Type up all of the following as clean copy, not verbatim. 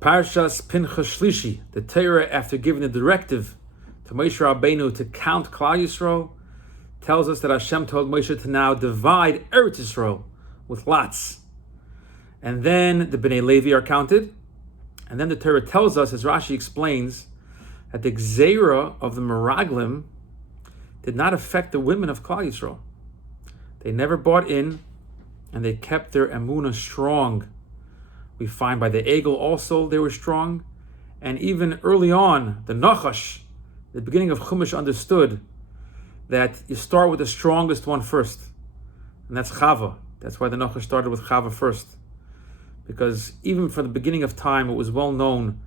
Parshas Pinchas Shlishi, the Torah, after giving the directive to Moshe Rabbeinu to count Klal Yisrael, tells us that Hashem told Moshe to now divide Eretz Yisrael with lots. And then the Bnei Levi are counted. And then the Torah tells us, as Rashi explains, that the Gzeira of the Meraglim did not affect the women of Klal Yisrael. They never bought in, and they kept their emunah strong. We find by the Egel also they were strong. And even early on, the Nachash, the beginning of Chumash, understood that you start with the strongest one first. And that's Chava. That's why the Nachash started with Chava first. Because even from the beginning of time, it was well known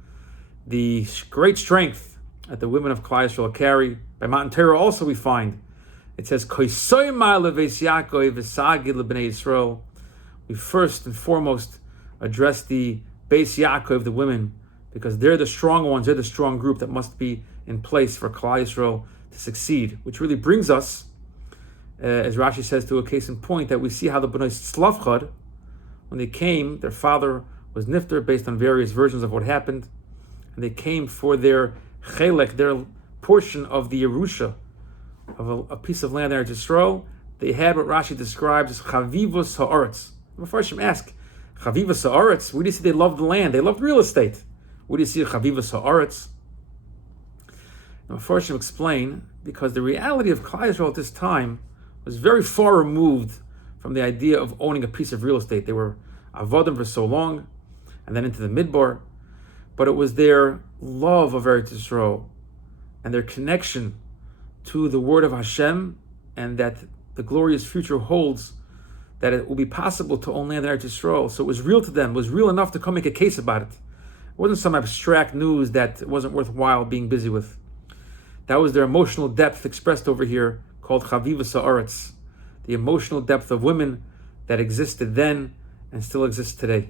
the great strength that the women of Klal Yisrael carry. By Matan Torah also we find, it says, we first and foremost address the Bais Yaakov, the women, because they're the strong ones, they're the strong group that must be in place for Klal Yisrael to succeed. Which really brings us, as Rashi says, to a case in point that we see how the Bnei Slavchad, when they came, their father was nifter based on various versions of what happened, and they came for their chelek, their portion of the Yerusha, of a piece of land there in Yisrael. They had what Rashi describes as chavivos ha'aretz. Before Hashem ask, chavivos ha'aretz, where do you see they loved the land? They loved real estate. Where do you see chavivos ha'aretz? And before Hashem explain, because the reality of Klal Yisrael at this time was very far removed from the idea of owning a piece of real estate. They were avodim for so long, and then into the midbar, but it was their love of Eretz Yisrael and their connection to the word of Hashem, and that the glorious future holds that it will be possible to own land in Eretz Yisrael. So it was real to them, it was real enough to come make a case about it. It wasn't some abstract news that it wasn't worthwhile being busy with. That was their emotional depth expressed over here, called Chavivas Ha'aretz, the emotional depth of women that existed then and still exists today.